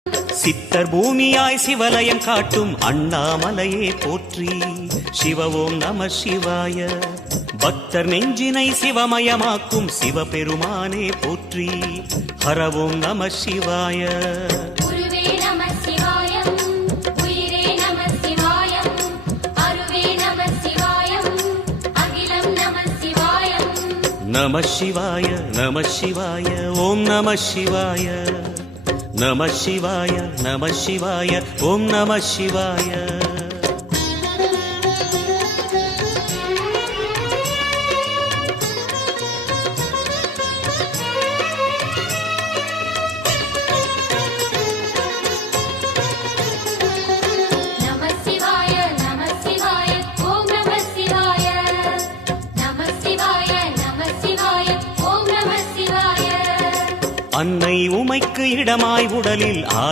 சித்தர் பூமியாய் சிவலயம் காட்டும் அண்ணாமலையே போற்றி. சிவ ஓம் நம சிவாய. பக்தர் நெஞ்சினை சிவமயமாக்கும் சிவபெருமானே போற்றி. ஹர ஓம் நம சிவாய. நம சிவாய நம சிவாய ஓம் நம சிவாய. நம சிவாய நம சிவாய ஓம் நம சிவாய. அன்னை உமைக்கு இடமாய் உடலில்